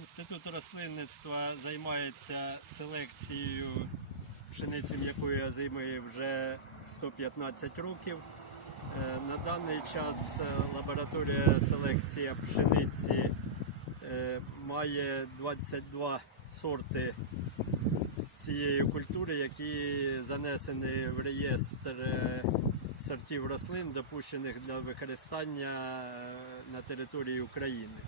Інститут рослинництва займається селекцією пшениці м'якої озими вже 115 років. Е, На даний час е, лабораторія селекції пшениці е, має 22 сорти цієї культури, які занесені в реєстр сортів рослин, допущених для використання на території України.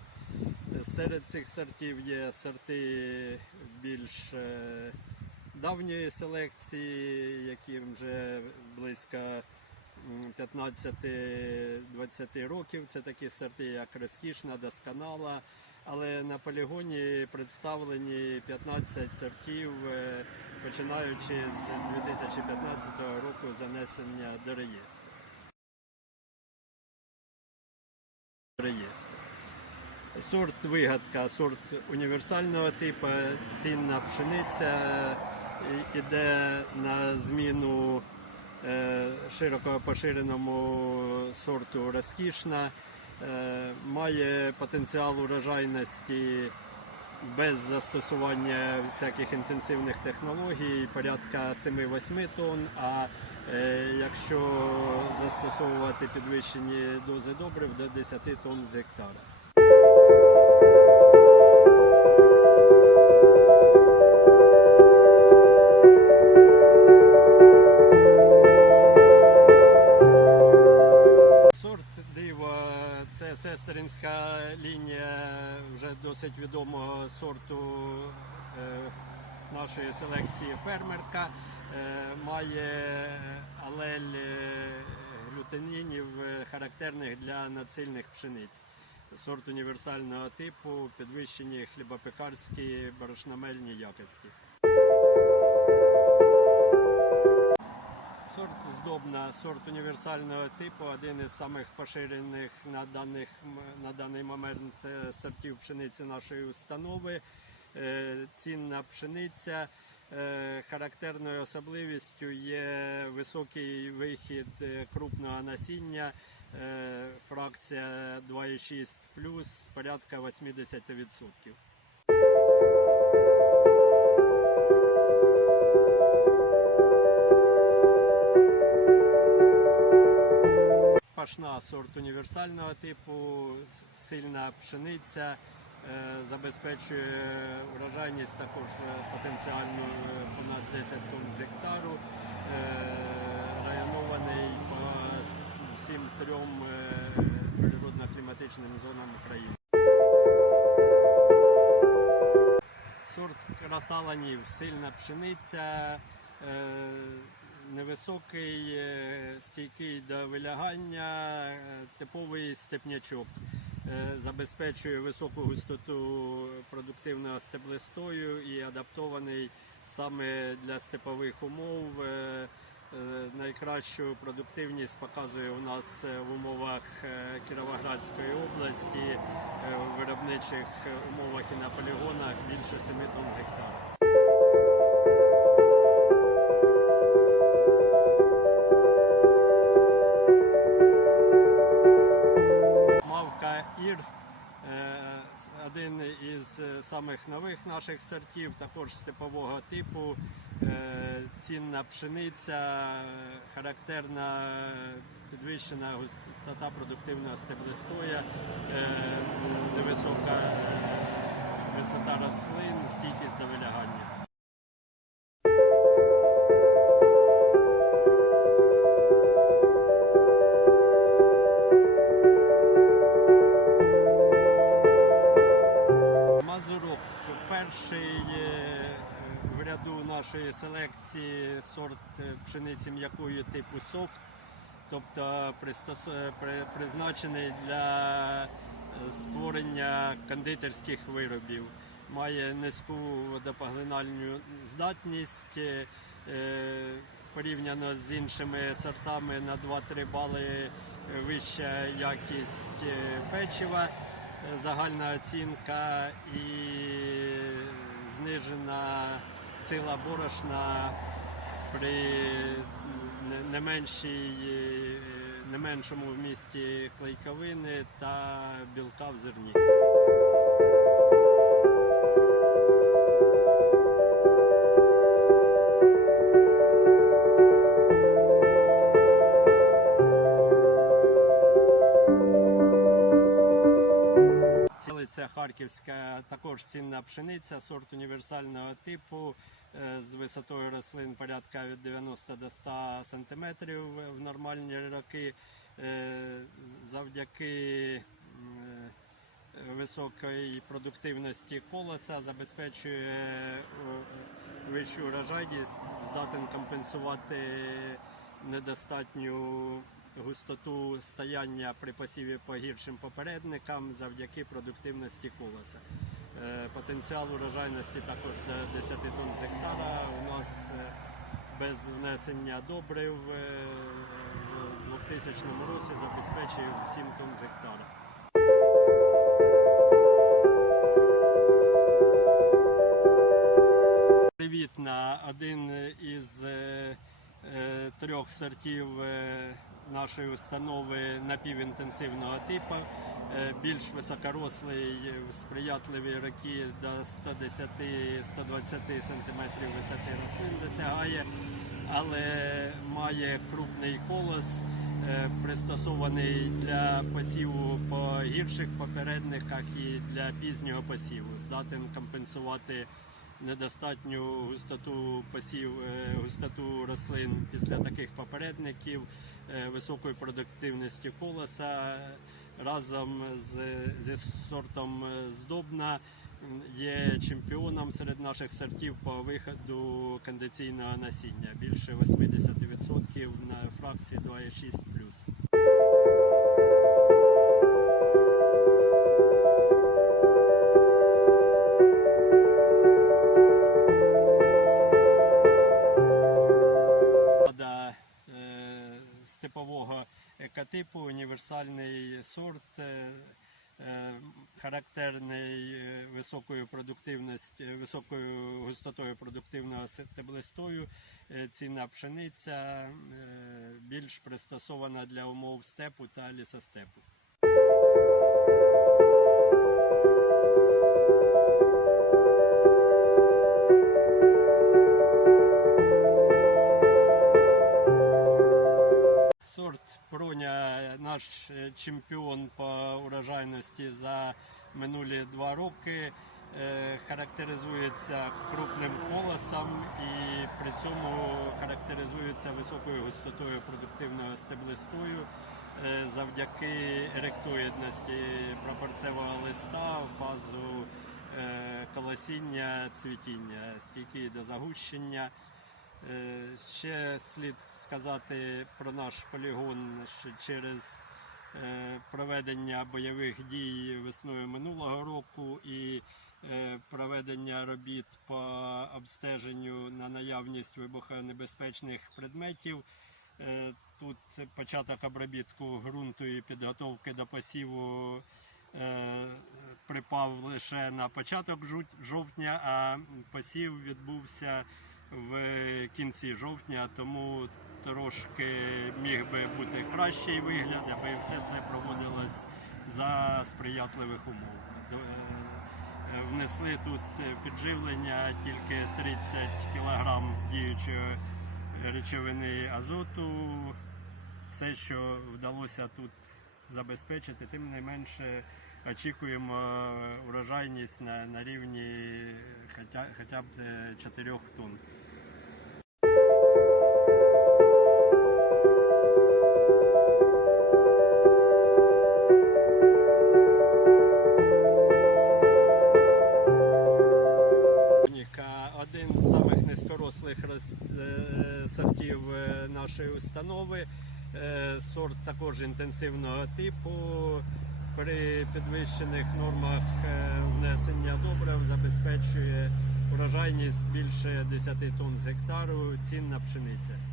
Серед цих сортів є сорти більш е, давньої селекції, яким вже близько 15-20 років. Це такі сорти, як розкішна, досконала. Але на полігоні представлені 15 сортів, е, починаючи з 2015 року занесення до реєстру. реєстру. Сорт вигадка, сорт універсального типу, цінна пшениця іде на зміну е, широко поширеному сорту розкішна, е, має потенціал урожайності без застосування всяких інтенсивних технологій, порядка 7-8 тонн. А е, якщо застосовувати підвищені дози добрив до 10 тонн з гектара. Нашої селекції фермерка. Е, має алель е, глютенінів, е, характерних для нацильних пшениць. Сорт універсального типу, підвищені хлібопекарські борошномельні якості. Сорт здобна, сорт універсального типу, один із самих поширених на, даних, на даний момент е, сортів пшениці нашої установи. Е, Цінна пшениця. Е, Характерною особливістю є високий вихід е, крупного насіння, фракція 2,6 порядка 80%. Пашна сорт універсального типу, сильна пшениця, забезпечує врожайність також е, потенціальну е, понад 10 тонн з гектару, е, районований по всім трьом е, природно-кліматичним зонам України. Сорт красаланів, сильна пшениця, е, невисокий, е, стійкий до вилягання, е, типовий степнячок. Е, Забезпечує високу густоту продуктивного стеблистою і адаптований саме для степових умов. Е, е, Найкращу продуктивність показує у нас в умовах Кіровоградської області, в виробничих умовах і на полігонах більше 7 тонн з гектара. Самих нових наших сортів, також степового типу. Е, Цінна пшениця, характерна підвищена густота продуктивного стеблистоя, е, невисока висота рослин, стійкість до вилягання. Перший е, в ряду нашої селекції сорт е, пшениці м'якої типу софт, тобто е, при- призначений для створення кондитерських виробів. Має низьку водопоглинальну здатність. Порівняно з іншими сортами на 2-3 бали вища якість печива загальна оцінка і знижена сила борошна при не- меншій, е, не меншому вмісті клейковини та білка в зерні. Це харківська також цінна пшениця, сорт універсального типу е, з висотою рослин порядка від 90 до 100 сантиметрів в нормальні роки. Е, Завдяки е, високої продуктивності колоса забезпечує вищу урожайність, здатен компенсувати недостатню густоту стояння при посіві по гіршим попередникам завдяки продуктивності колоса. Е, Потенціал урожайності також до 10 тонн з гектара. У нас е, без внесення добрив е, в 2000 році забезпечує 7 тонн з гектара. Привітна один із трьох сортів е, нашої установи напівінтенсивного типу. Е, Більш високорослий, в сприятливі роки до 110-120 см висоти рослин досягає, але має крупний колос, е, пристосований для посіву по гірших попередниках і для пізнього посіву. Здатен компенсувати недостатню густоту посів, е, густоту рослин після таких попередників, е, високої продуктивності колоса разом з, зі сортом е, здобна є чемпіоном серед наших сортів по виходу кондиційного насіння. Більше 80% на фракції 2,6+. Характерний е, високою продуктивністю, високою густотою продуктивного стеблистою. Е, Цінна пшениця е, більш пристосована для умов степу та лісостепу. Сорт Проня наш е, чемпіон по урожайності за минулі два роки. Е, Характеризується крупним колосом і при цьому характеризується високою густотою продуктивного стеблистою е, завдяки еректоїдності пропорцевого листа, фазу е, колосіння, цвітіння, стійкий до загущення. Ще слід сказати про наш полігон, що через проведення бойових дій весною минулого року і е, проведення робіт по обстеженню на наявність вибухонебезпечних предметів. Е, Тут початок обробітку ґрунту і підготовки до посіву е, припав лише на початок жовтня, а посів відбувся в кінці жовтня, тому трошки міг би бути кращий вигляд, аби все це проводилось за сприятливих умов. Е, Внесли тут підживлення тільки 30 кг діючої речовини азоту. Все, що вдалося тут забезпечити, тим не менше очікуємо урожайність на, на рівні хоча, хоча б 4 тонн. Нашої установи. Е, Сорт також інтенсивного типу. При підвищених нормах е, внесення добрив забезпечує урожайність більше 10 тонн з гектару, цінна пшениця.